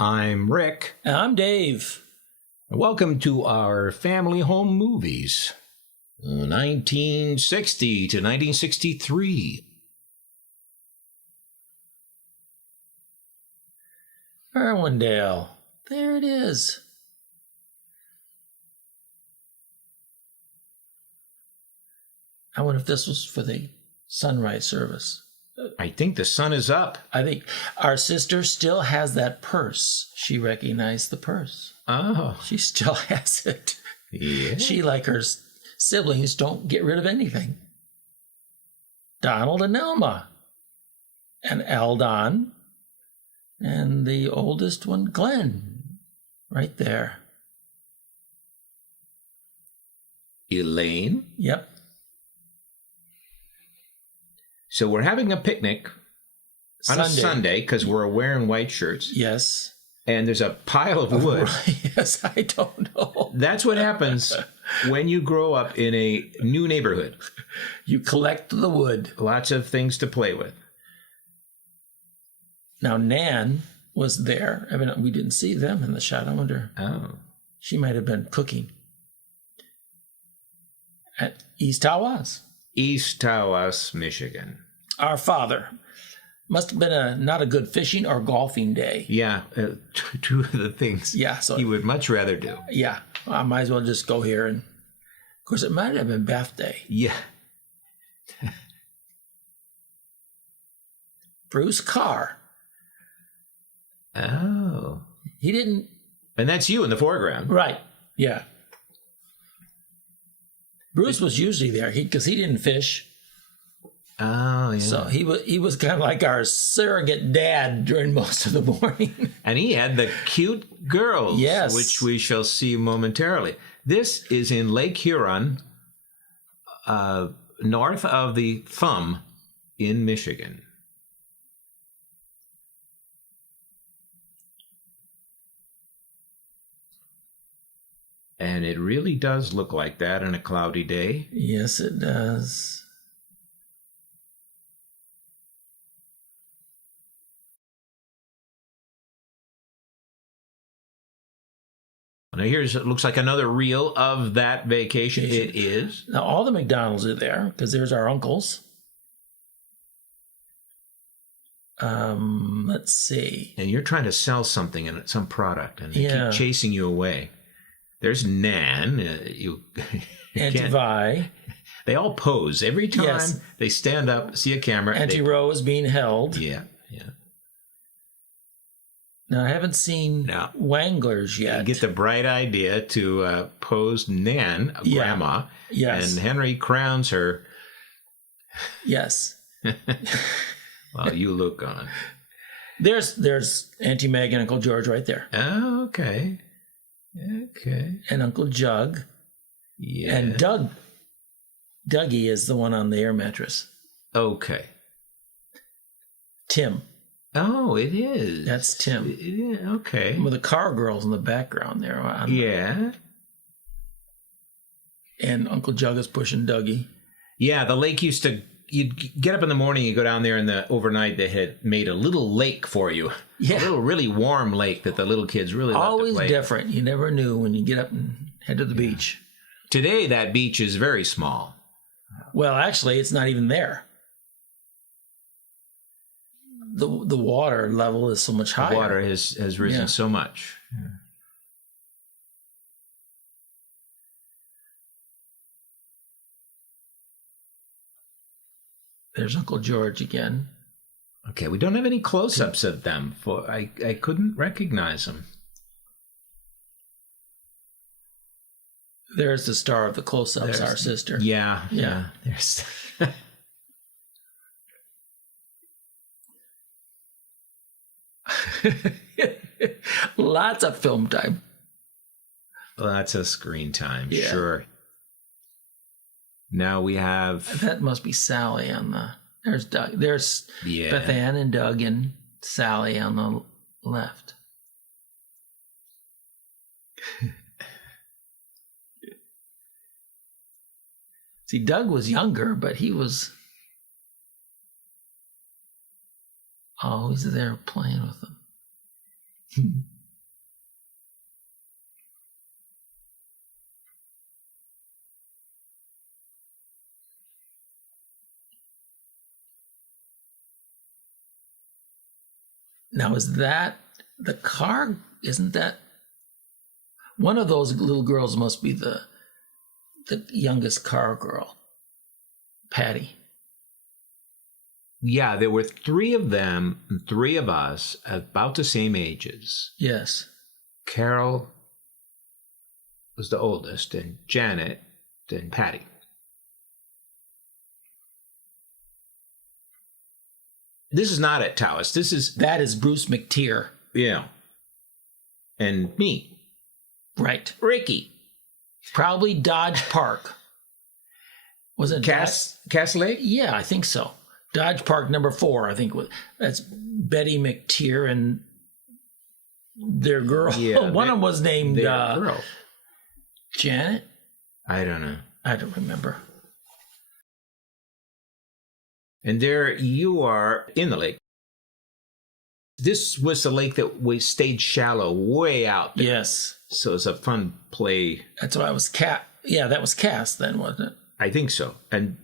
I'm Rick. And I'm Dave. Welcome to our family home movies. 1960 to 1963. Irwindale. There it is. I wonder if this was for the sunrise service. I think the sun is up. I think our sister still has that purse. She recognized the purse. Oh. She still has it. Yeah. She, like her siblings, don't get rid of anything. Donald and Alma. And Aldon. And the oldest one, Glenn. Right there. Elaine. Yep. So we're having a picnic on a Sunday because we're wearing white shirts. Yes. And there's a pile of wood. Yes, I don't know. That's what happens when you grow up in a new neighborhood. You collect the wood. Lots of things to play with. Now, Nan was there. I mean, we didn't see them in the shot. I wonder. Oh. She might have been cooking. At East Tawas. East Tawas, Michigan. Our father. Must have been not a good fishing or golfing day. Yeah, two of the things he would much rather do. Yeah, I might as well just go here. And of course, it might have been Beth Day. Yeah. Bruce Carr. Oh. He didn't. And that's you in the foreground. Right, yeah. Bruce was usually there because he didn't fish. Oh, yeah. So he was kind of like our surrogate dad during most of the morning. And he had the cute girls, yes, which we shall see momentarily. This is in Lake Huron, north of the Thumb in Michigan. And it really does look like that on a cloudy day. Yes, it does. Now here's, it looks like another reel of that vacation. It is. Now all the McDonalds are there because there's our uncles. Let's see. And you're trying to sell something, and some product, and they keep chasing you away. There's Nan. Auntie Vi. They all pose every time they stand up, see a camera. Auntie Rose being held. Yeah. Now, I haven't seen Wanglers yet. You get the bright idea to pose Nan, Grandma. Yes. And Henry crowns her. Yes. Well, you look on. There's Auntie Meg and Uncle George right there. Oh, okay. Okay. And Uncle Jug. Yeah. And Dougie is the one on the air mattress. Okay. Tim. Oh, it is. That's Tim. Yeah, okay. With the Carr girls in the background there. And Uncle Jug is pushing Dougie. Yeah, the lake you'd get up in the morning, you go down there, and overnight they had made a little lake for you. Yeah. A little really warm lake that the little kids really loved to play. Always different. You never knew when you get up and head to the beach. Today, that beach is very small. Well, actually, it's not even there. The water level is so much higher. The water has risen so much. Yeah. There's Uncle George again. Okay, we don't have any close-ups of them. I couldn't recognize them. There's the star of the close-ups, our sister. Yeah. There's... Lots of film time. Lots of screen time, sure. Now we have... That must be Sally on the... There's Doug. There's Beth Anne and Doug and Sally on the left. See, Doug was younger, but he was always there playing with them. Now, is that the Carr? Isn't that one of those little girls? Must be the youngest Carr girl, Patty. Yeah, there were 3 of them, and 3 of us, about the same ages. Yes. Carol was the oldest, and Janet, and Patty. This is not at Tawas. That is Bruce McTeer. Yeah. And me. Right. Ricky. Probably Dodge Park. Was it Cass Lake? Yeah, I think so. Dodge Park number 4, I think. That's Betty McTeer and their girl. Yeah, one of them was named girl. Janet? I don't know. I don't remember. And there you are in the lake. This was the lake that we stayed shallow, way out there. Yes. So it's a fun play. That's why I was Yeah, that was Cass then, wasn't it? I think so. And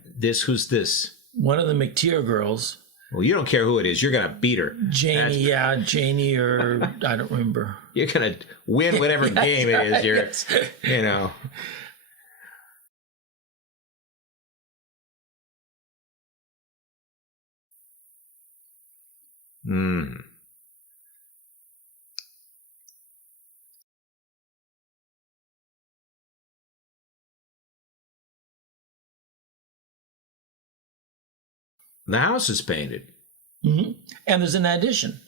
who's this? One of the McTeer girls. Well, you don't care who it is. You're going to beat her. Janie, Janie, or I don't remember. You're going to win whatever game it is. You're, you know. The house is painted. Mm-hmm. And there's an addition.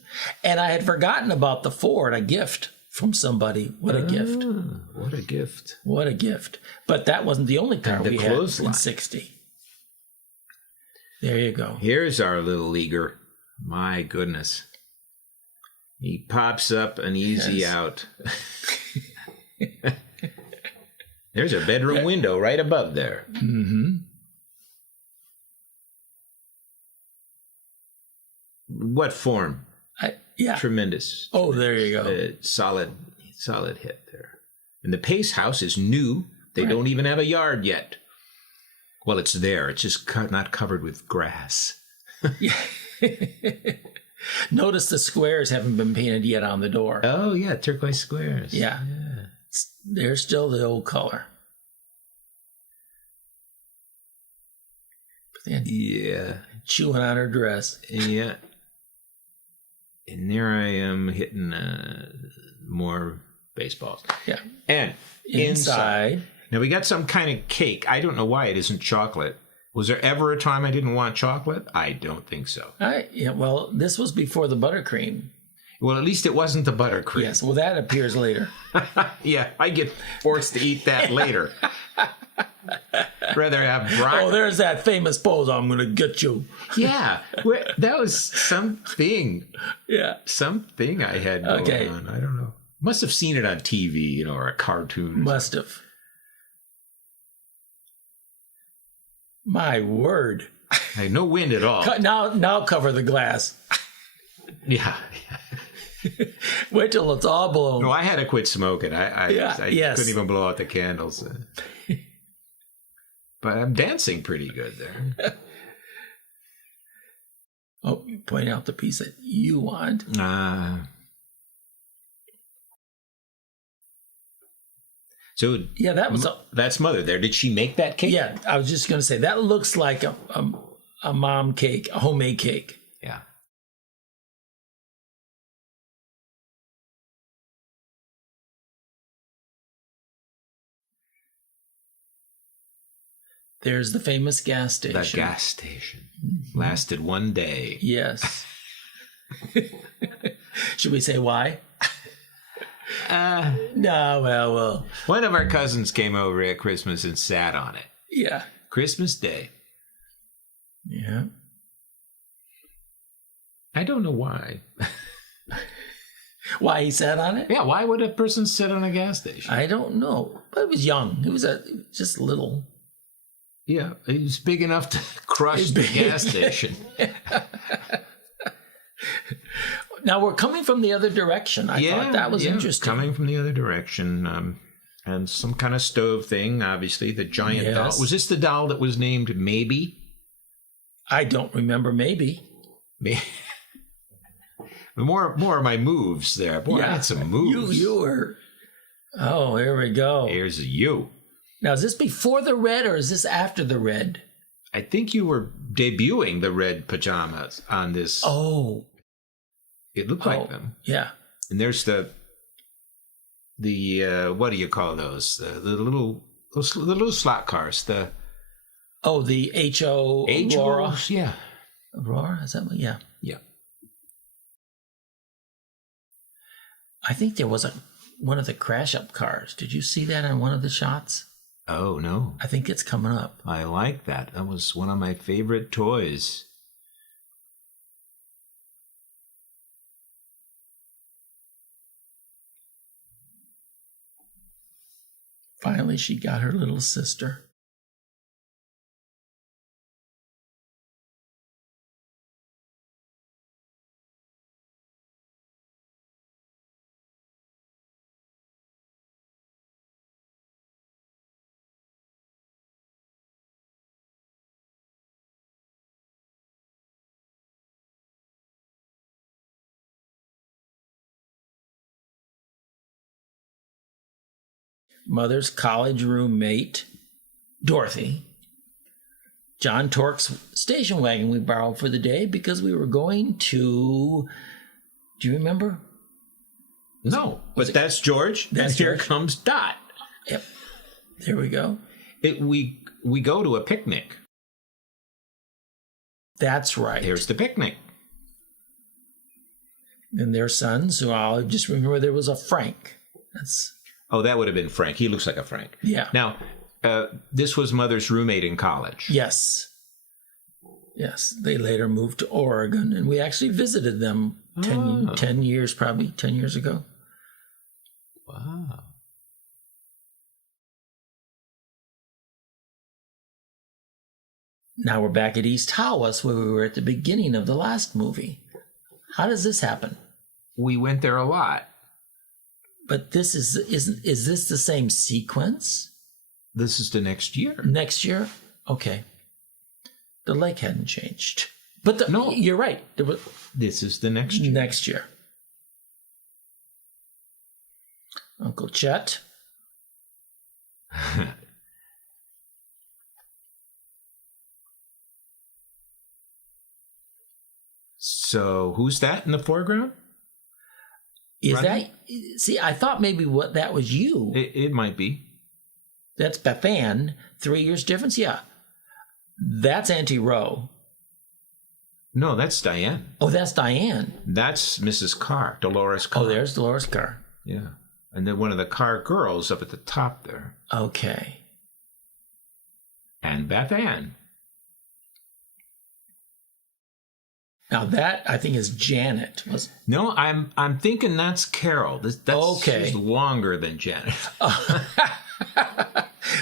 And I had forgotten about the Ford, a gift from somebody. What a gift. What a gift. What a gift. But that wasn't the only car we had in 60. There you go. Here's our little leaguer. My goodness. He pops up an easy out. There's a bedroom window right above there. Mm-hmm. What form? Yeah. Tremendous. Oh, there you go. Solid hit there. And the Pace house is new. They don't even have a yard yet. Well, it's there. It's just not covered with grass. Yeah. Notice the squares haven't been painted yet on the door. Oh, yeah, turquoise squares. Yeah. They're still the old color. Yeah. Chewing on her dress. Yeah. And there I am hitting more baseballs. Yeah. And inside. Now, we got some kind of cake. I don't know why it isn't chocolate. Was there ever a time I didn't want chocolate? I don't think so. Yeah, well, this was before the buttercream. Well, at least it wasn't the buttercream. Yes, well, that appears later. Yeah, I get forced to eat that later. Rather have broccoli. Oh, there's that famous pose, I'm going to get you. Yeah, that was something. Yeah. Something I had going on. I don't know. Must have seen it on TV, or a cartoon. Must have. My word. Hey, no wind at all. Now cover the glass. Yeah. Wait till it's all blown. No, I had to quit smoking. I couldn't even blow out the candles. But I'm dancing pretty good there. Oh, you point out the piece that you want. So yeah, that's Mother there. Did she make that cake? Yeah, I was just going to say that looks like a mom cake, a homemade cake. Yeah. There's the famous gas station. The gas station. Mm-hmm. Lasted one day. Yes. Should we say why? No, well. One of our cousins came over at Christmas and sat on it. Yeah. Christmas Day. Yeah. I don't know why. Why he sat on it? Yeah, why would a person sit on a gas station? I don't know. But it was young. It was just little. Yeah, he was big enough to crush the gas station. Now we're coming from the other direction. I thought that was interesting. Coming from the other direction. And some kind of stove thing, obviously. The giant doll. Was this the doll that was named Maybe? I don't remember. Maybe. More of my moves there. Boy, I had some moves. You were... Oh, here we go. Here's you. Now, is this before the red or is this after the red? I think you were debuting the red pajamas on this. Oh. It looked like them. Yeah. And there's the what do you call those? The little slot cars. The H.O. Aurora. Yeah. Aurora? Is that what? Yeah. Yeah. I think there was one of the crash-up cars. Did you see that on one of the shots? Oh, no. I think it's coming up. I like that. That was one of my favorite toys. Finally, she got her little sister. Mother's college roommate, Dorothy. John Torque's station wagon we borrowed for the day because we were going to... Do you remember? No, but that's George. That's and here George. Comes Dot. Yep. There we go. We go to a picnic. That's right. Here's the picnic. And their sons, who I just remember there was a Frank. Oh, that would have been Frank. He looks like a Frank. Yeah. Now, this was Mother's roommate in college. Yes. Yes. They later moved to Oregon, and we actually visited them 10 years, probably 10 years ago. Wow. Now we're back at East Tawas, where we were at the beginning of the last movie. How does this happen? We went there a lot. But this is this the same sequence? This is the next year. Next year? Okay. The lake hadn't changed. But no, you're right. This is the next year. Next year. Uncle Chet. So who's that in the foreground? See, I thought maybe that was you. It might be. That's Beth Anne. 3 years difference? Yeah. That's Auntie Rowe. No, that's Diane. Oh, that's Diane. That's Mrs. Carr, Dolores Carr. Oh, there's Dolores Carr. Yeah. And then one of the Carr girls up at the top there. Okay. And Beth Anne. Now that I think is Janet. No, I'm thinking that's Carol. That's okay. She's longer than Janet.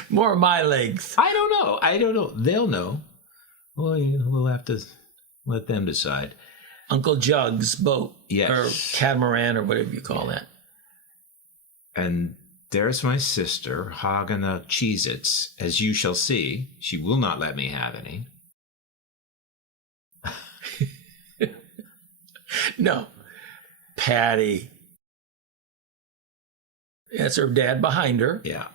More my length. I don't know. They'll know. Well, we'll have to let them decide. Uncle Jug's boat. Yes. Or catamaran or whatever you call that. And there's my sister hogging the Cheez-Its. As you shall see, she will not let me have any. No. Patty. That's her dad behind her. Yeah.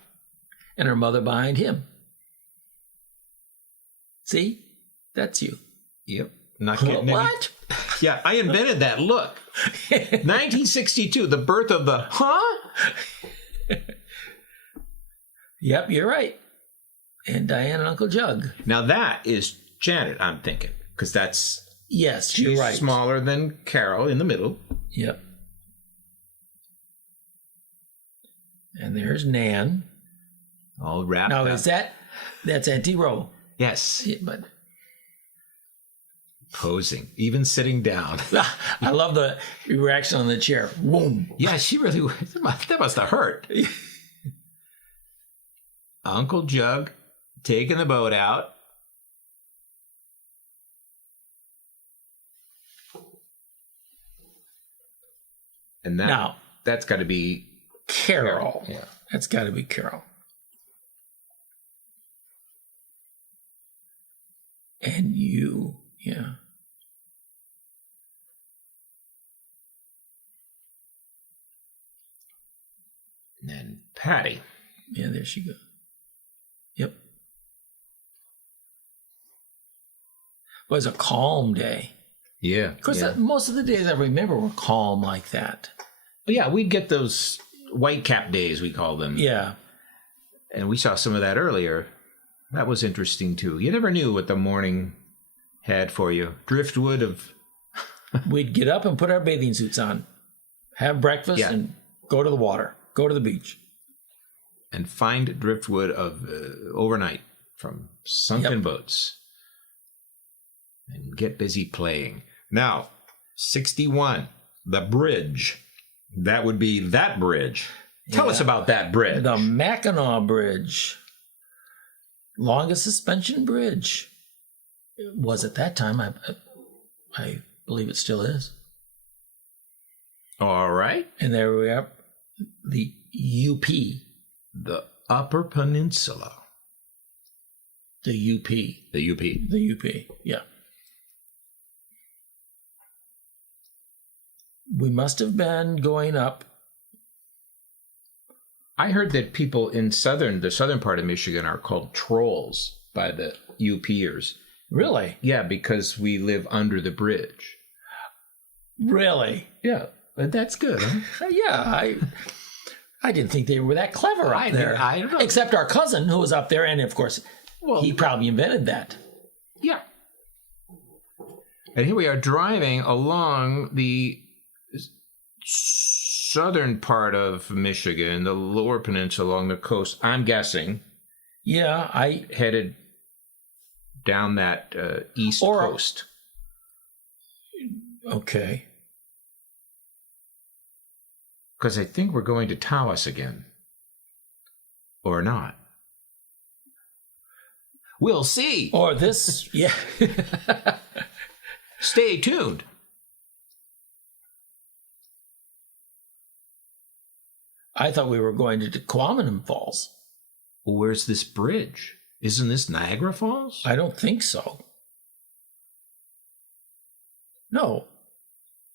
And her mother behind him. See? That's you. Yep. Not getting what? Yeah, I invented that look. 1962, the birth of the Yep, you're right. And Diane and Uncle Jug. Now that is Janet, I'm thinking. Because that's... Yes, you're right. Smaller than Carol in the middle. Yep. And there's Nan. All wrapped now, up. That's Auntie Rowe. Yes. Yeah, but posing, even sitting down. I love the reaction on the chair. Boom. Yeah, she really, that must have hurt. Uncle Jug taking the boat out. And that's got to be Carol. Yeah. That's got to be Carol. And you, yeah. And then Patty. Yeah, there she goes. Yep. It was a calm day. Yeah. Of course, most of the days I remember were calm like that. Yeah, we'd get those white cap days, we call them. Yeah. And we saw some of that earlier. That was interesting, too. You never knew what the morning had for you. Driftwood of... We'd get up and put our bathing suits on, have breakfast, and go to the water, go to the beach. And find driftwood of overnight from sunken boats. And get busy playing. Now, 61, the bridge. That would be that bridge. Tell us about that bridge. The Mackinac Bridge. Longest suspension bridge. It was at that time. I believe it still is. All right. And there we are. The UP. The Upper Peninsula. The UP. The UP. The UP, yeah. We must have been going up. I heard that people in the southern part of Michigan are called trolls by the UPers. Really? Yeah, because we live under the bridge. Really? Yeah, that's good, huh? Yeah, I didn't think they were that clever up there. I don't know. Except our cousin who was up there, and of course, he probably invented that. Yeah. And here we are driving along the southern part of Michigan, the lower peninsula along the coast, I'm guessing. Yeah, headed down that east coast. Okay. Because I think we're going to Tawas again. Or not. We'll see. Or this, yeah. Stay tuned. I thought we were going to Quamanon Falls. Well, where's this bridge? Isn't this Niagara Falls? I don't think so. No.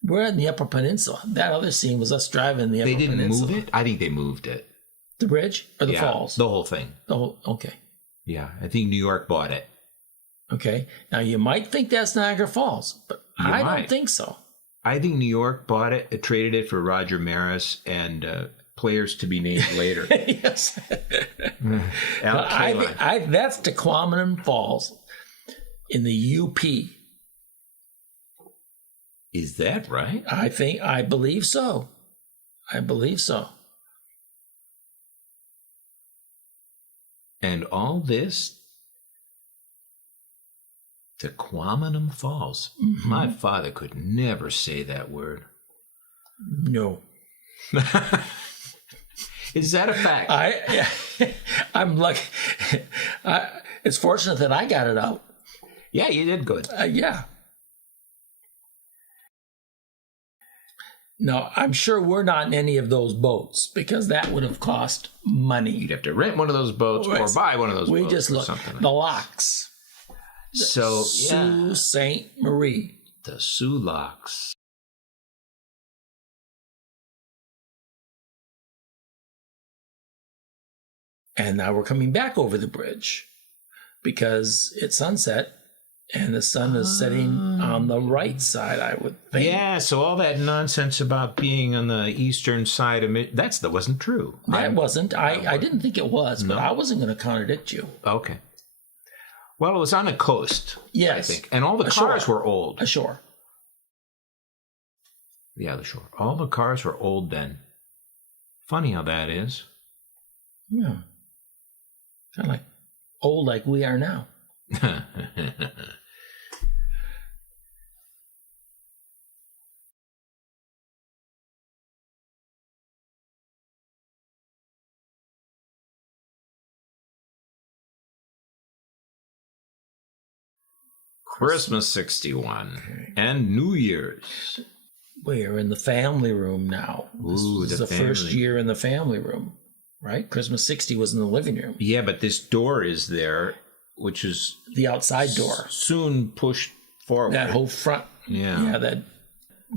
We're in the Upper Peninsula. That other scene was us driving the Upper Peninsula. They didn't move it? I think they moved it. The bridge or the falls? The whole thing. Okay. Yeah, I think New York bought it. Okay. Now, you might think that's Niagara Falls, but I don't think so. I think New York bought it, traded it for Roger Maris and players to be named later. Yes. That's Tequamanon Falls in the UP. Is that right? I believe so. I believe so. And all this Tequamanon Falls. Mm-hmm. My father could never say that word. No. Is that a fact? I'm lucky. It's fortunate that I got it out. Yeah, you did good. Yeah. No, I'm sure we're not in any of those boats because that would have cost money. You'd have to rent one of those boats or buy one of those boats. We just looked. The locks. Sault Ste. Marie. The Sioux Locks. And now we're coming back over the bridge because it's sunset and the sun is setting on the right side, I would think. Yeah, so all that nonsense about being on the eastern side of it, that wasn't true. That wasn't. I didn't think it was, but I wasn't going to contradict you. Okay. Well, it was on the coast, yes, I think. And all the cars were old. Ashore. Yeah, the shore. All the cars were old then. Funny how that is. Yeah. Kind of like old like we are now. Christmas 61 and New Year's. We are in the family room now. Ooh, this is the first year in the family room, right? Christmas 60 was in the living room. Yeah, but this door is there, which is the outside door. Soon pushed forward. That whole front. Yeah, that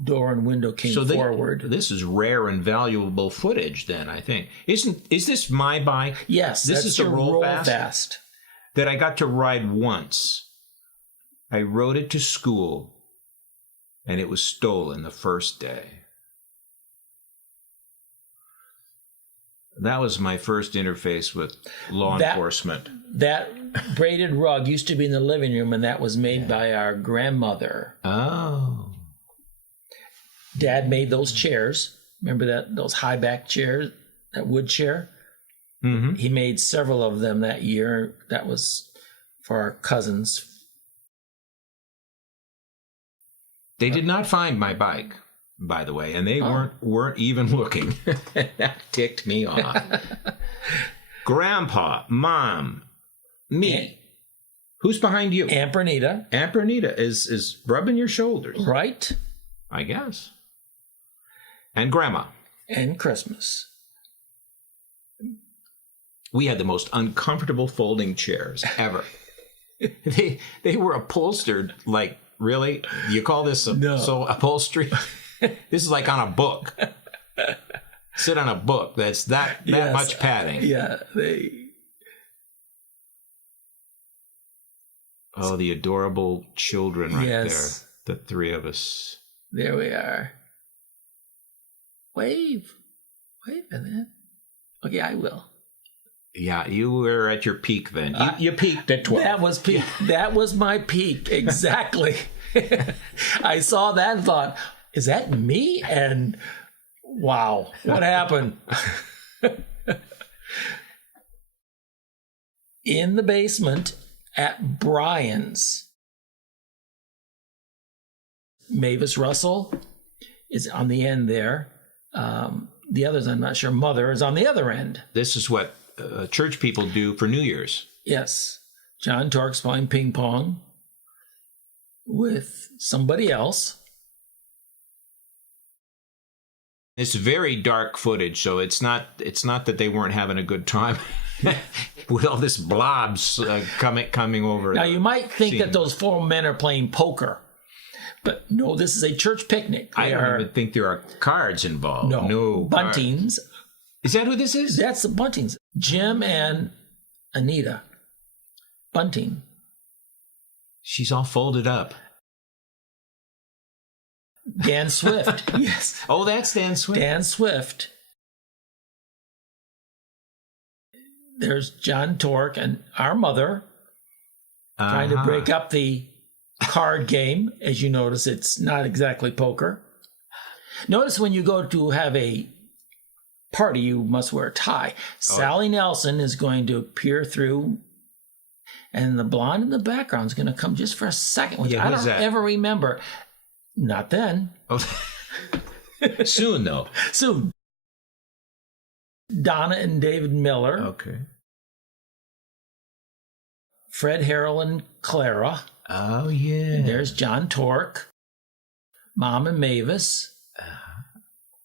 door and window came forward. This is rare and valuable footage then, I think. Is this my bike? Yes, this is the roll fast that I got to ride once. I rode it to school, and it was stolen the first day. That was my first interface with law enforcement. That braided rug used to be in the living room, and that was made by our grandmother. Oh. Dad made those chairs. Remember those high back chairs, that wood chair? Mm-hmm. He made several of them that year. That was for our cousins. They did not find my bike, by the way, and they weren't even looking. That ticked me off. Grandpa, Mom, me. Who's behind you? Aunt Bernita. Aunt Bernita is rubbing your shoulders. Right. I guess. And Grandma. And Christmas. We had the most uncomfortable folding chairs ever. They were upholstered like, really? You call this so upholstery? This is like on a book. Sit on a book that's that much padding. Yeah, Oh, the adorable children right there. The three of us. There we are. Wave and then. Okay, I will. Yeah, you were at your peak then. You peaked at 12. That was peak. That was my peak. Exactly. I saw that and thought, is that me? And wow, what happened? In the basement at Brian's, Mavis Russell is on the end there. The others, I'm not sure. Mother is on the other end. This is what church people do for New Year's. Yes. John Torque's playing ping pong with somebody else. It's very dark footage, so it's not that they weren't having a good time with all this blobs coming over. Now you might think that those four men are playing poker, but no, this is a church picnic. I don't even think there are cards involved. No Buntings. Cards. Is that who this is? That's the Buntings. Jim and Anita Bunting. She's all folded up. Dan Swift. Yes. Oh, that's Dan Swift. Dan Swift. There's John Torque and our mother trying to break up the card game. As you notice, it's not exactly poker. Notice when you go to have a party, you must wear a tie. Sally Nelson is going to peer through, and the blonde in the background is going to come just for a second, which I don't ever remember. Not then. Oh. Soon, though. Soon. Donna and David Miller. Okay. Fred, Harold, and Clara. Oh, yeah. There's John Torque. Mom and Mavis.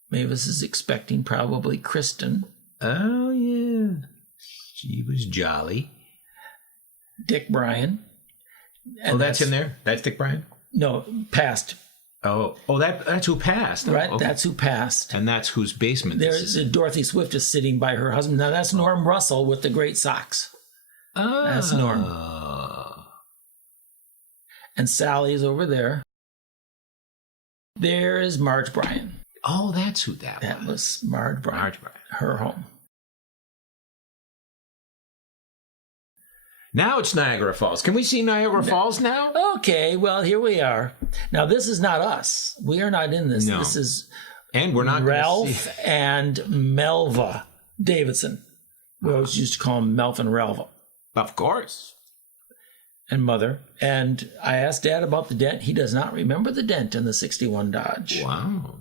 Mavis is expecting probably Kristen. Oh, yeah. She was jolly. Dick Bryan. And that's in there? That's Dick Bryan? No, passed. Oh, that's who passed. Right, okay. That's who passed. And that's whose basement this is. There's Dorothy Swift is sitting by her husband. Now that's Norm Russell with the great socks. Oh. That's Norm. And Sally is over there. There is Marge Bryan. Oh, that's who that was. That was Marge Bryan. Her home. Now it's Niagara Falls. Can we see Niagara Falls now? Okay, well, here we are. Now, this is not us. We are not in this. No. This is and we're not Ralph and Melva Davidson. We always used to call him Melf and Relva. Of course. And Mother. And I asked Dad about the dent. He does not remember the dent in the 61 Dodge. Wow.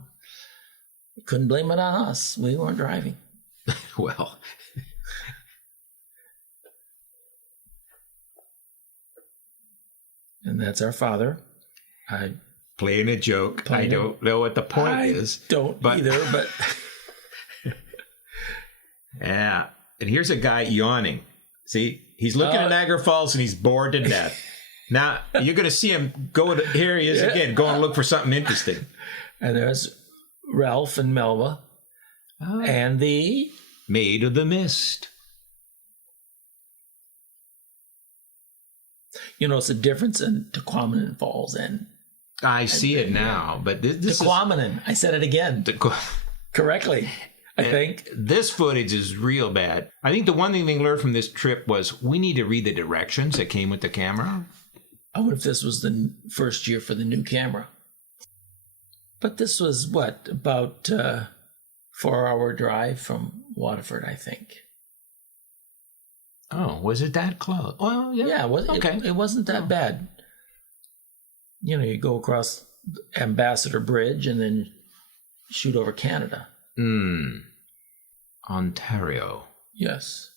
Couldn't blame it on us. We weren't driving. Well... And that's our father. Playing a joke. I don't know what the point is. Don't either, but... Yeah. And here's a guy yawning. See? He's looking at Niagara Falls and he's bored to death. Now, you're going to see him go to... Here he is again, going to look for something interesting. And there's Ralph and Melba. And the... Maid of the Mist. You know, it's a difference in Tequamanen Falls and... I see it now, but this Tequamanen. I said it again. Correctly, I think. This footage is real bad. I think the one thing we learned from this trip was we need to read the directions that came with the camera. I wonder if this was the first year for the new camera. But this was, what, about 4-hour drive from Waterford, I think. Oh, was it that close? Well, yeah. Yeah, okay. It wasn't that bad. You know, you go across Ambassador Bridge and then shoot over Canada. Ontario. Yes.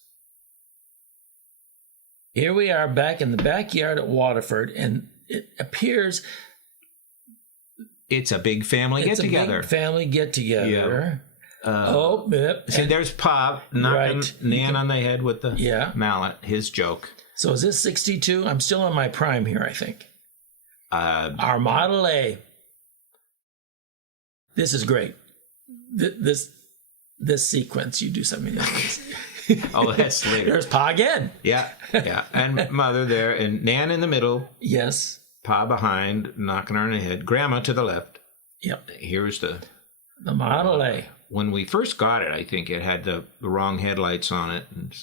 Here we are back in the backyard at Waterford, and it appears... It's a big family get-together. It's a big family get-together. Yeah. See, there's Pop knocking Nan on the head with the mallet, his joke. So is this 62? I'm still on my prime here, I think. Our Model A. This is great. This sequence, you do something like this. Oh, that's later. There's Pa again. Yeah. And Mother there, and Nan in the middle. Yes. Pa behind, knocking her on the head. Grandma to the left. Yep. Here's the Model A. When we first got it, I think it had the wrong headlights on it. And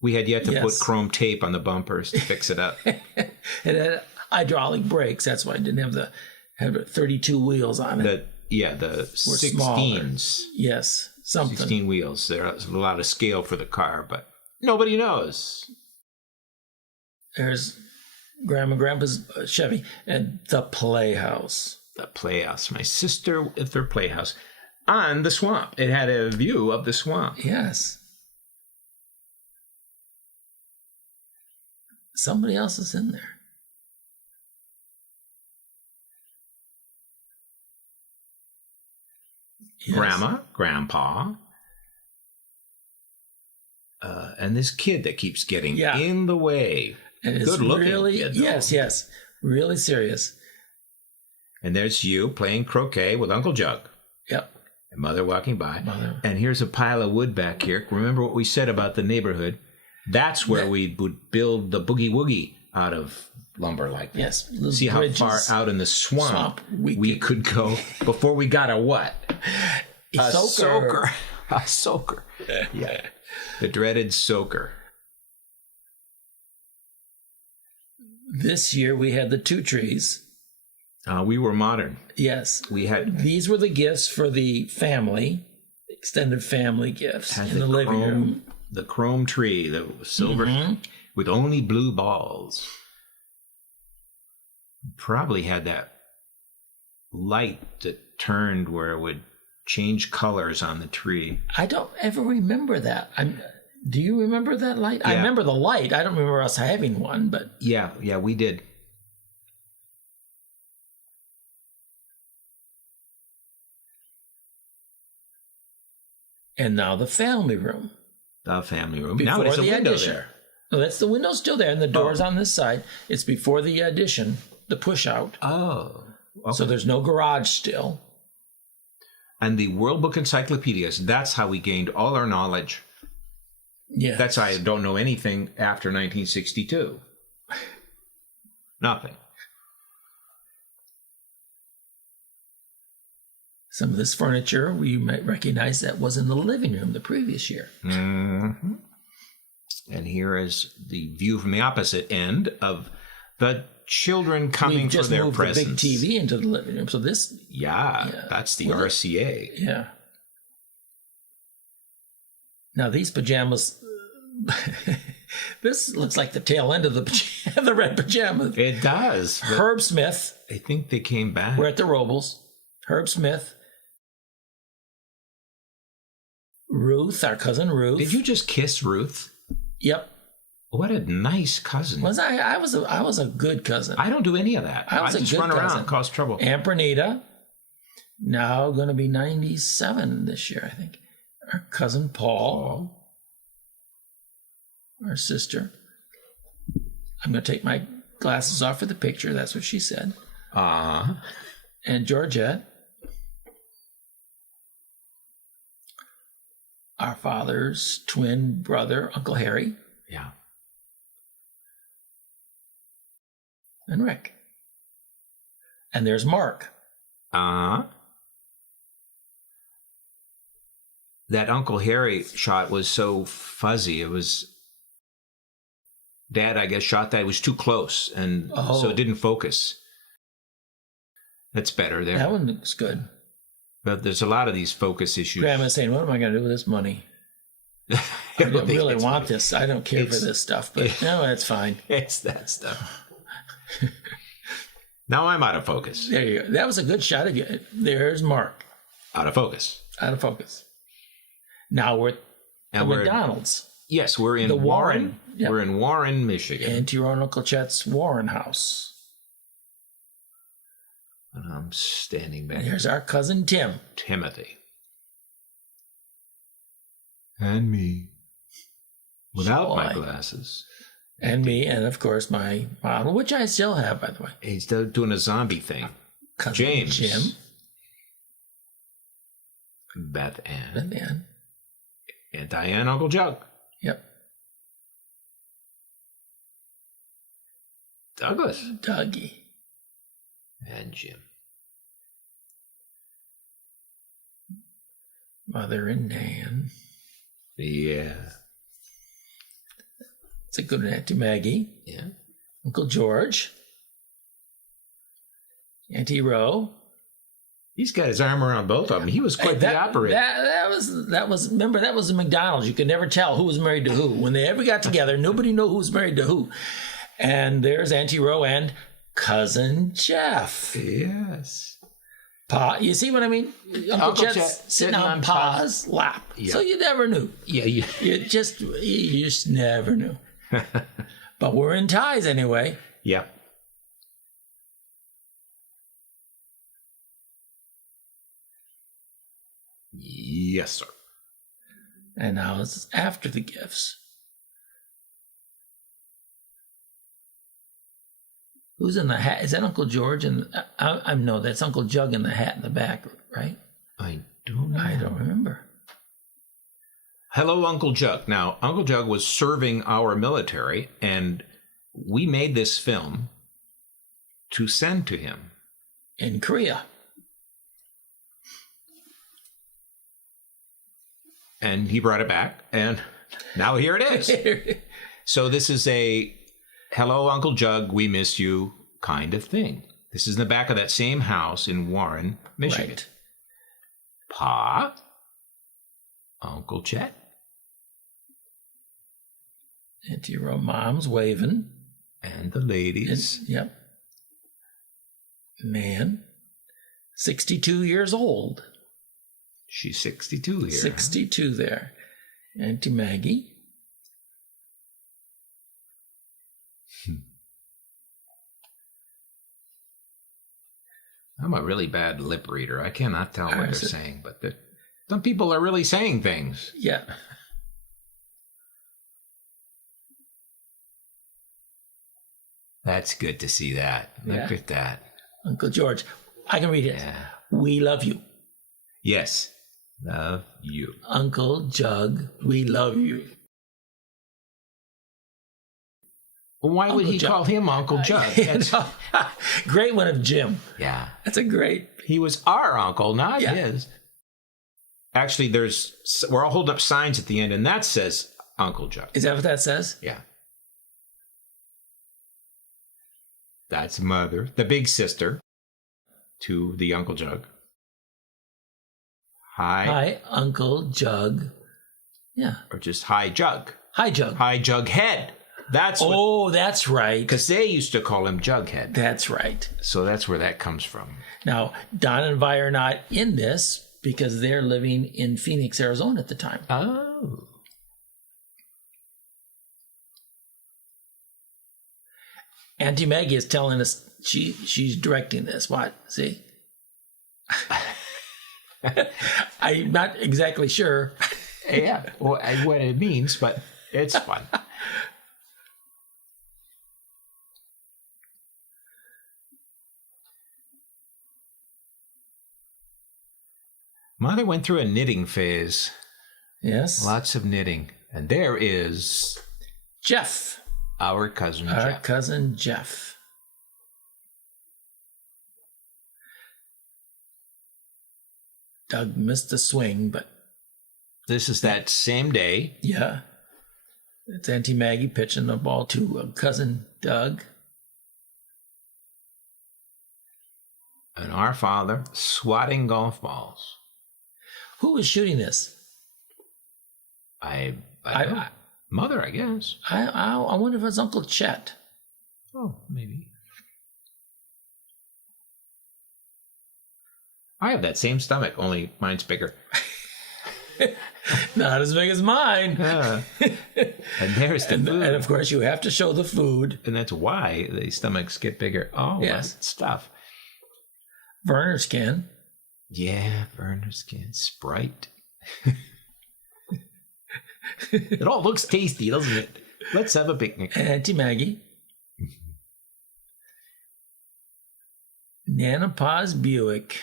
we had yet to put chrome tape on the bumpers to fix it up. It had hydraulic brakes. That's why it didn't have 32 wheels on it. The 16s. Smaller. Yes, something. 16 wheels. There's a lot of scale for the car, but nobody knows. There's Grandma and Grandpa's Chevy and the Playhouse. The Playhouse. My sister with their Playhouse. On the swamp. It had a view of the swamp. Yes. Somebody else is in there. Yes. Grandma, Grandpa, and this kid that keeps getting in the way. And it's really, yes, really serious. And there's you playing croquet with Uncle Jug. Yep. And Mother walking by. And here's a pile of wood back here. Remember what we said about the neighborhood? That's where we would build the boogie woogie out of lumber like that. Yes. See how far out in the swamp we could go before we got a what? A soaker. A soaker. Yeah. The dreaded soaker. This year we had the 2 trees. We were modern. Yes. These were the gifts for the family, extended family gifts in the living room. The chrome tree, the silver, with only blue balls. Probably had that light that turned where it would change colors on the tree. I don't ever remember that. Do you remember that light? Yeah. I remember the light. I don't remember us having one, but... Yeah, we did. And now the family room. The family room. Before now there's a window addition. there. No, that's the window still there, and the door's on this side. It's before the addition, the push out. Oh. Okay. So there's no garage still. And the World Book Encyclopedias, that's how we gained all our knowledge. Yeah. That's why I don't know anything after 1962. Nothing. Some of this furniture, you might recognize that was in the living room the previous year. Mm-hmm. And here is the view from the opposite end of the children coming for their presents. We just moved the big TV into the living room. So this... Yeah. That's the RCA. Yeah. Now these pajamas... This looks like the tail end of the red pajamas. It does. Herb Smith. I think they came back. We're at the Robles. Herb Smith. Ruth, our cousin Ruth. Did you just kiss Ruth? Yep. What a nice cousin. Was I? I was a good cousin. I don't do any of that. I was a just good run cousin. around and cause trouble. Aunt Bernita, now going to be 97 this year, I think. Our cousin Paul, our sister. I'm going to take my glasses off for the picture. That's what she said. And Georgette. Our father's twin brother, Uncle Harry. Yeah. And Rick. And there's Mark. That Uncle Harry shot was so fuzzy. It was... Dad, I guess, shot that. It was too close, and so it didn't focus. That's better there. That one looks good. But there's a lot of these focus issues. Grandma's saying, what am I going to do with this money? I don't really want this. I don't care for this stuff, but no, that's fine. It's that stuff. Now I'm out of focus. There you go. That was a good shot of you. There's Mark. Out of focus. Out of focus. Now we're at McDonald's. Yes, we're in Warren. Yep. We're in Warren, Michigan. And to your own Uncle Chet's Warren house. And I'm standing back. And here's our cousin Tim. Timothy. And me. Without my glasses. And me, and of course my model, which I still have, by the way. He's still doing a zombie thing. Cousin James. Jim. Beth Anne. Beth Anne. And Diane, Uncle Jug. Yep. Douglas. Dougie. And Jim. Mother and Nan. Yeah. It's a good one. Auntie Maggie. Yeah. Uncle George. Auntie Roe. He's got his arm around both of them. He was quite the operator. That was. Remember, that was the McDonald's. You could never tell who was married to who. When they ever got together, nobody knew who was married to who. And there's Auntie Roe and Cousin Jeff. Yes. Pa, you see what I mean? Uncle Jeff's sitting on Pa's lap. Yeah. So you never knew. Yeah. You just never knew. But we're in ties anyway. Yeah. Yes, sir. And now it's after the gifts. Who's in the hat? Is that Uncle George? And I know that's Uncle Jug in the hat in the back, right? I don't know. I don't remember. Hello, Uncle Jug. Now, Uncle Jug was serving our military, and we made this film to send to him. In Korea. And he brought it back, and now here it is. So this is a hello, Uncle Jug, we miss you kind of thing. This is in the back of that same house in Warren, Michigan. Right. Pa, Uncle Chet. And your mom's waving. And the ladies. Yep. Man, 62 years old. She's 62 here. 62 there. Auntie Maggie. I'm a really bad lip reader. I cannot tell what they're saying, but some people are really saying things. Yeah. That's good to see that. Look at that. Uncle George, I can read it. Yeah. We love you. Yes. Love you. Uncle Jug, we love you. Why would he call him Uncle Jug? Great one of Jim. Yeah. That's a great... He was our uncle, not his. Actually, we're all holding up signs at the end, and that says Uncle Jug. Is that what that says? Yeah. That's Mother, the big sister to the Uncle Jug. Hi, Uncle Jug. Yeah. Or just Hi Jug. Hi Jug. Hi Jughead. That's right. Because they used to call him Jughead. That's right. So that's where that comes from. Now, Don and Vi are not in this because they're living in Phoenix, Arizona at the time. Oh. Auntie Maggie is telling us she's directing this. What? See? I'm not exactly sure. Yeah, well, what it means, but it's fun. Mother went through a knitting phase. Yes. Lots of knitting. And there is... Jeff. Our cousin Jeff. Our cousin Jeff. Doug missed the swing, but... This is that same day. Yeah. It's Auntie Maggie pitching the ball to cousin Doug. And our father swatting golf balls. Who was shooting this? I don't know. Mother, I guess. I wonder if it's Uncle Chet. Oh, maybe. I have that same stomach, only mine's bigger. Not as big as mine. And there's the food. And of course, you have to show the food. And that's why the stomachs get bigger. Oh, yes. Well, stuff. Werner's can. Yeah, Werner's can. Sprite. It all looks tasty, doesn't it? Let's have a picnic. Auntie Maggie. Nana Pa's Buick.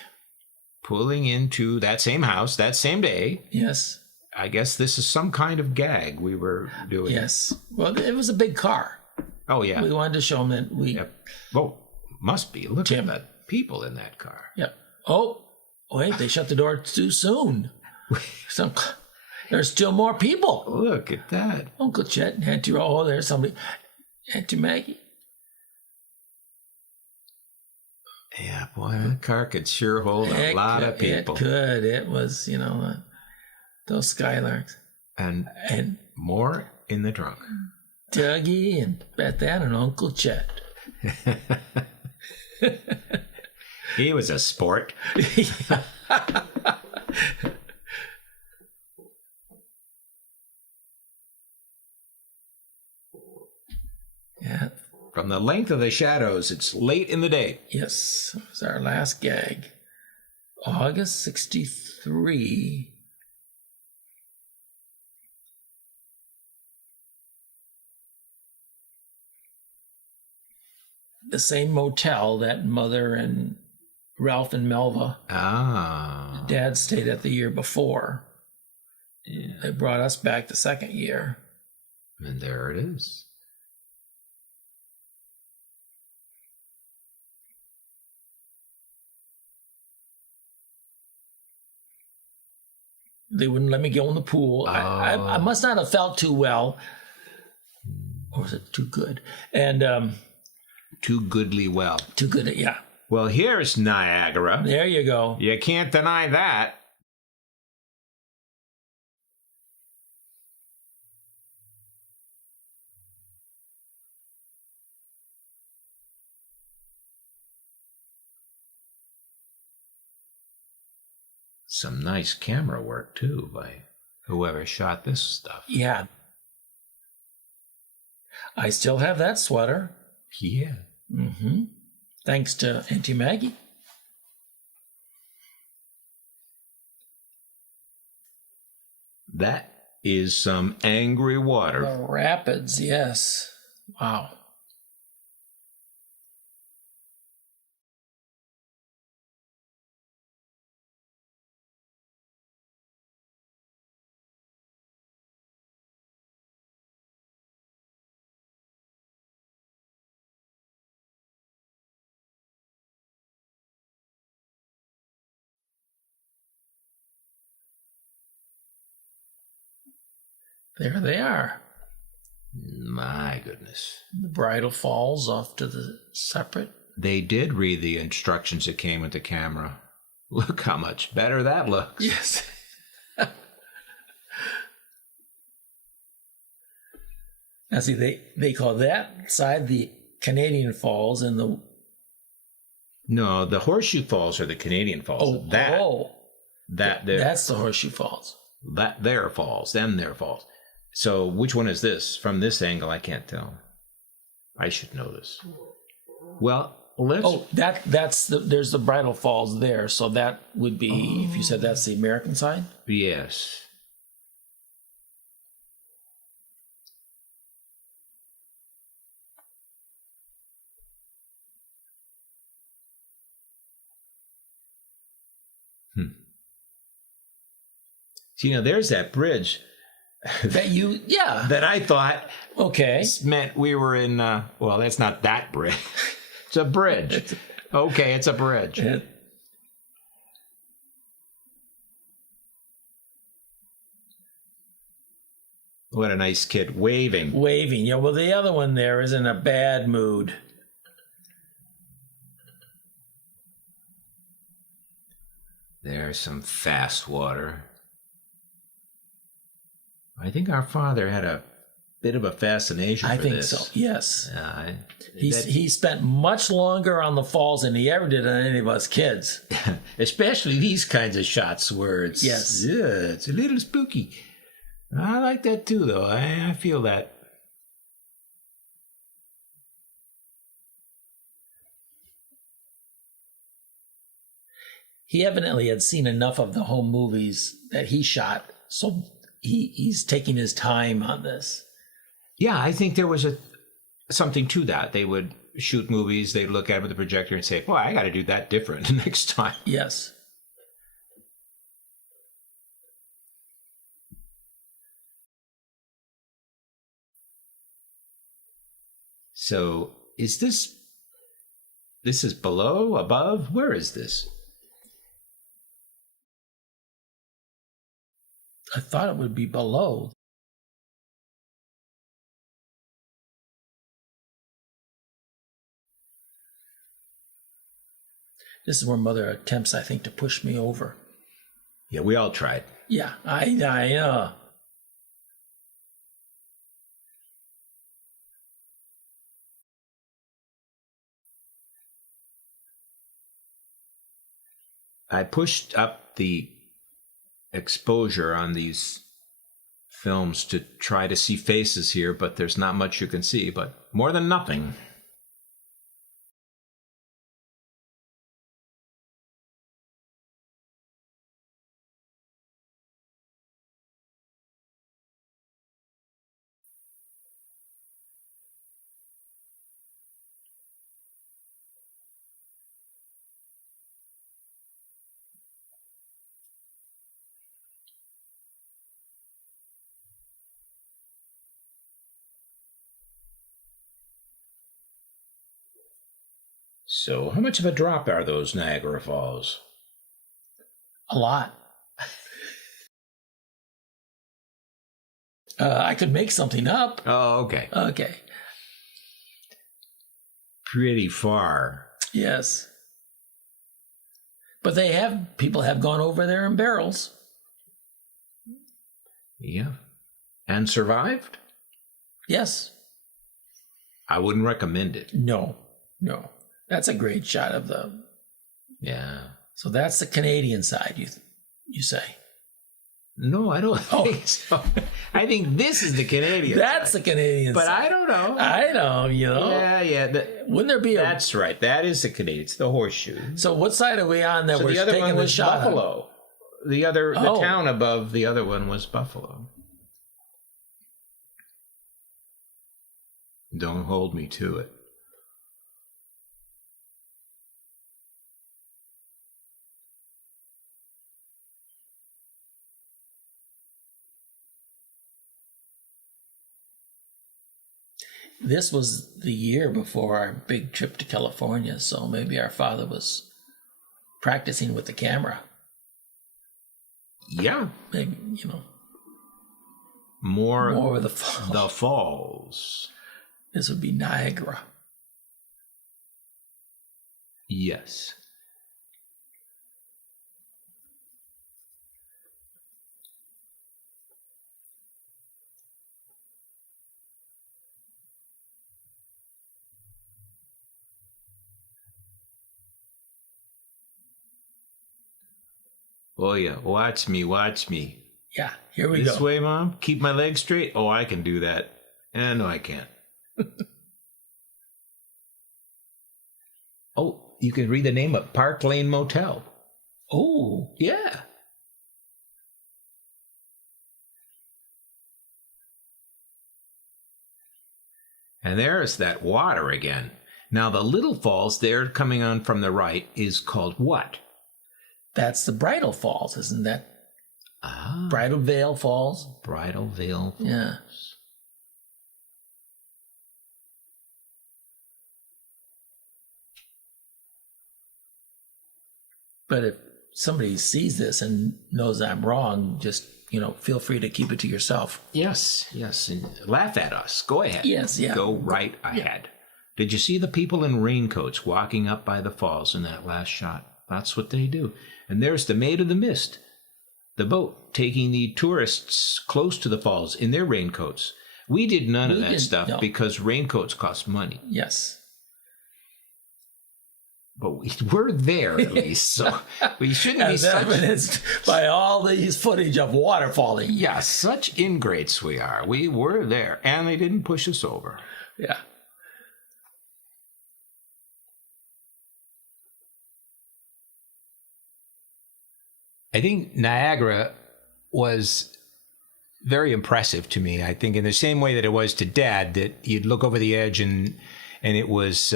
Pulling into that same house, that same day. Yes. I guess this is some kind of gag we were doing. Yes. Well, it was a big car. Oh, yeah. We wanted to show them that we... Yep. Oh, must be. Look at the people in that car. Yep. Oh, wait, they shut the door too soon. There's still more people. Look at that. Uncle Chet and Auntie... Oh, there's somebody. Auntie Maggie. Yeah, boy, that car could sure hold a lot of people. It could. It was, those Skylarks. And more in the trunk. Dougie and Beth Anne and Uncle Chet. He was a sport. Yeah. From the length of the shadows, it's late in the day. Yes, it was our last gag. August 63. The same motel that Mother and Ralph and Melva, Dad stayed at the year before. Yeah. They brought us back the second year. And there it is. They wouldn't let me go in the pool. I must not have felt too well. Or was it too good? And too goodly well. Too good, yeah. Well, here's Niagara. There you go. You can't deny that. Some nice camera work, too, by whoever shot this stuff. Yeah. I still have that sweater. Yeah. Mm-hmm. Thanks to Auntie Maggie. That is some angry water. The rapids, yes. Wow. There they are. My goodness. The bridal falls off to the separate. They did read the instructions that came with the camera. Look how much better that looks. Yes. Now see, they call that side the Canadian Falls and the... No, the Horseshoe Falls are the Canadian Falls. That's the Horseshoe Falls. That there falls, them there falls. So which one is this? From this angle, I can't tell. I should know this. Well, let's... Oh, there's the Bridal Falls there, so that would be, if you said that's the American side? Yes. See, there's that bridge that I thought meant we were in, well, that's not that bridge. It's a bridge. Okay, it's a bridge. What a nice kid, waving. Waving, yeah. Well, the other one there is in a bad mood. There's some fast water. I think our father had a bit of a fascination for this. I think so, yes. He spent much longer on the falls than he ever did on any of us kids. Especially these kinds of shots where it's, it's a little spooky. I like that too, though. I feel that. He evidently had seen enough of the home movies that he shot, so he's taking his time on this. Yeah, I think there was something to that. They would shoot movies, they'd look at it with the projector and say, boy, I got to do that different next time. Yes. So is this is below, above? Where is this? I thought it would be below. This is where Mother attempts, I think, to push me over. Yeah, we all tried. Yeah, I pushed up the exposure on these films to try to see faces here, but there's not much you can see, but more than nothing. So how much of a drop are those Niagara Falls? A lot. I could make something up. Oh, okay. Okay. Pretty far. Yes. But people have gone over there in barrels. Yeah. And survived? Yes. I wouldn't recommend it. No. That's a great shot of the... Yeah. So that's the Canadian side, you say? No, I don't think so. I think this is the Canadian That's side. The Canadian but side. I don't know. I know, Yeah. Wouldn't there be That's right. That is the Canadian. It's the horseshoe. So what side are we on that so we're the other taking one the was shot Buffalo. On? The town above the other one was Buffalo. Don't hold me to it. This was the year before our big trip to California, so maybe our father was practicing with the camera. Yeah. Maybe, More of the falls. The falls. This would be Niagara. Yes. Oh, yeah. Watch me. Yeah, here we go. This way, Mom? Keep my legs straight? Oh, I can do that. No, I can't. Oh, you can read the name of Park Lane Motel. Oh. Yeah. And there's that water again. Now, the little falls there coming on from the right is called what? That's the Bridal Falls, isn't that? Ah. Bridal Veil Falls. Bridal Veil Falls. Yeah. But if somebody sees this and knows I'm wrong, just, feel free to keep it to yourself. Yes. And laugh at us. Go ahead. Yes, yeah. Go right ahead. Did you see the people in raincoats walking up by the falls in that last shot? That's what they do. And there's the Maid of the Mist, the boat taking the tourists close to the falls in their raincoats. We did none of that stuff because raincoats cost money. Yes. But we were there at least, so we shouldn't be such... evidenced by all these footage of water falling. Yeah, such ingrates we are. We were there, and they didn't push us over. Yeah. I think Niagara was very impressive to me. I think in the same way that it was to Dad, that you'd look over the edge and it was...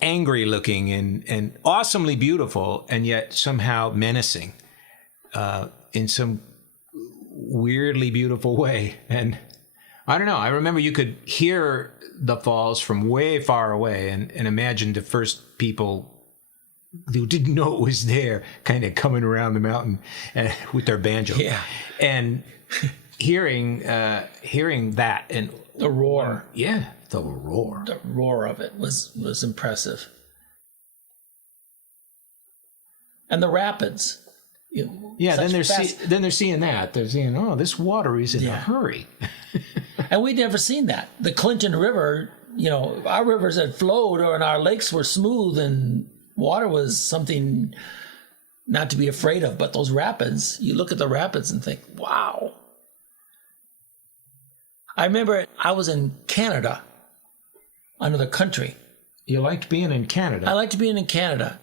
angry looking and awesomely beautiful, and yet somehow menacing in some weirdly beautiful way. And I don't know, I remember you could hear the falls from way far away and imagine the first people who didn't know it was there kind of coming around the mountain with their banjo. Yeah. And hearing that and the roar. Yeah. The roar. The roar of it was impressive. And the rapids. Yeah, then they're seeing that. They're seeing, oh, this water is in a hurry. And we'd never seen that. The Clinton River, our rivers had flowed and our lakes were smooth and water was something not to be afraid of. But those rapids, you look at the rapids and think, wow. I remember I was in Canada, another country. You liked being in Canada? I liked being in Canada.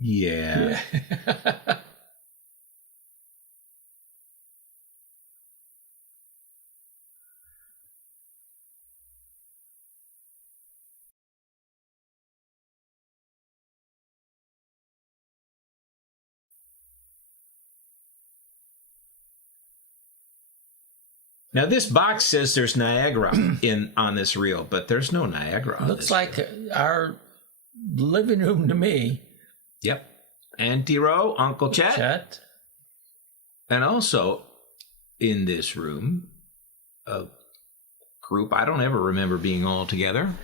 Yeah. Now this box says there's Niagara on this reel, but there's no Niagara on Looks this like reel. our living room to me. Yep. Auntie Row, Uncle Chet. And also in this room, a group I don't ever remember being all together.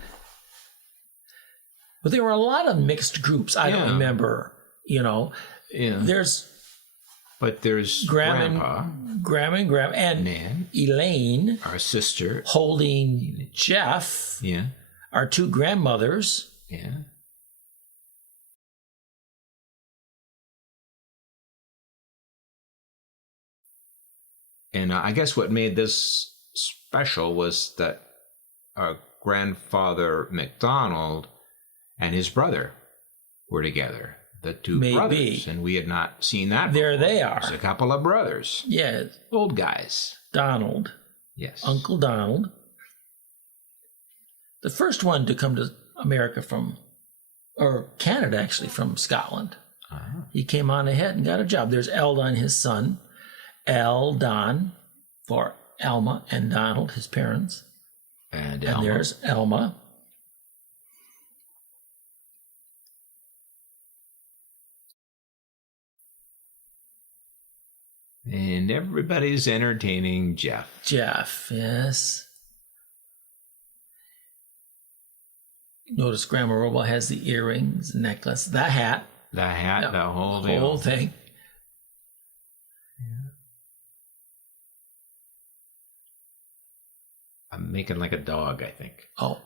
But there were a lot of mixed groups. I don't remember, Yeah. There's Grandpa, Grandma, and Nan, Elaine, our sister, holding Jeff. Yeah. Our two grandmothers. Yeah. And I guess what made this special was that our grandfather Macdonald and his brother were together. the two Maybe. brothers, and we had not seen that There before. they are. It's a couple of brothers. Yeah. Old guys. Donald. Yes. Uncle Donald. The first one to come to America or Canada actually, from Scotland. Uh-huh. He came on ahead and got a job. There's Aldon, his son. Aldon for Alma and Donald, his parents. And there's Alma. And everybody's entertaining Jeff. Jeff, yes. Notice Grandma Robo has the earrings, necklace, the hat. The hat, the whole The deal. whole thing. I'm making like a dog, I think. Oh.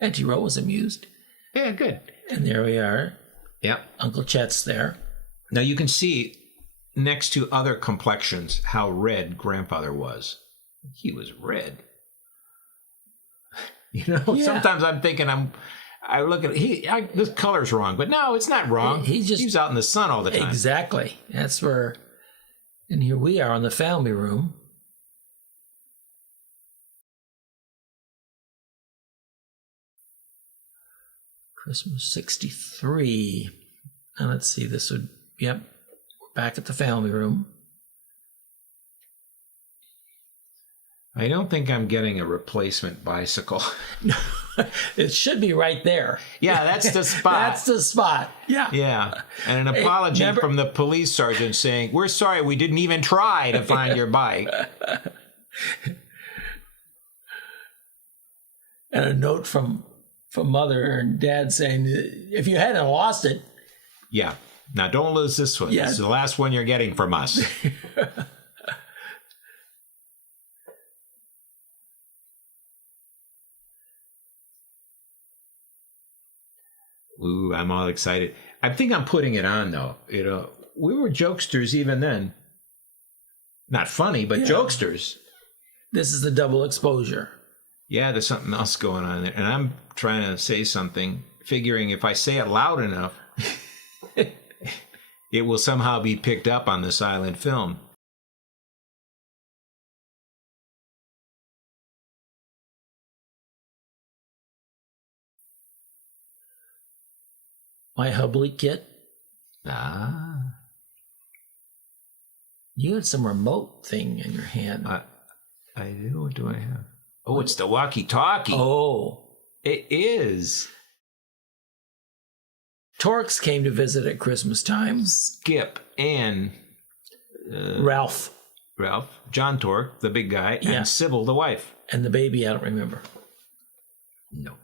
Auntie Ro was amused. Yeah, good. And there we are. Yep. Uncle Chet's there. Now you can see next to other complexions how red Grandfather was. He was red. You know, Yeah. sometimes I'm thinking I look at this color's wrong, but no, it's not wrong. He's out in the sun all the time. Exactly. That's where, and here we are in the family room. Christmas 63. And let's see, we're back at the family room. I don't think I'm getting a replacement bicycle. It should be right there. Yeah, that's the spot. That's the spot. Yeah. Yeah. And an apology from the police sergeant saying, "We're sorry, we didn't even try to find your bike." And a note from Mother and Dad saying, if you hadn't lost it. Yeah. Now don't lose this one. Yeah. This is the last one you're getting from us. Ooh, I'm all excited. I think I'm putting it on, though. You know, we were jokesters even then. Not funny, but jokesters. This is the double exposure. Yeah, there's something else going on there. And I'm trying to say something, figuring if I say it loud enough, it will somehow be picked up on the silent film. My Hubley kit. Ah. You had some remote thing in your hand. I do. What do I have? Oh, it's the walkie-talkie. Oh. It is. Torx came to visit at Christmas time. Skip and Ralph. John Torque, the big guy, and Sybil, the wife. And the baby, I don't remember. No.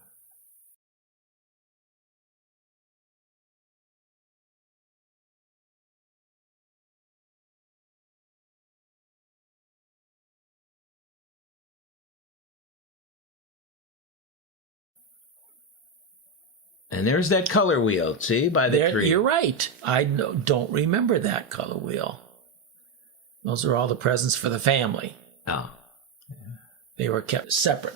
And there's that color wheel, see, by the tree. You're right. I don't remember that color wheel. Those are all the presents for the family. Oh. They were kept separate.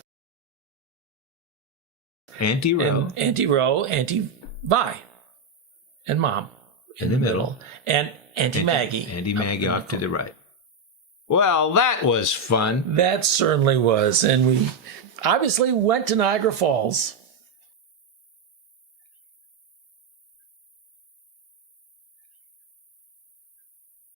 Auntie Ro. Auntie Ro, Auntie Vi, and Mom in the middle. And Auntie Maggie. Auntie Maggie off to the right. Well, that was fun. That certainly was. And we obviously went to Niagara Falls.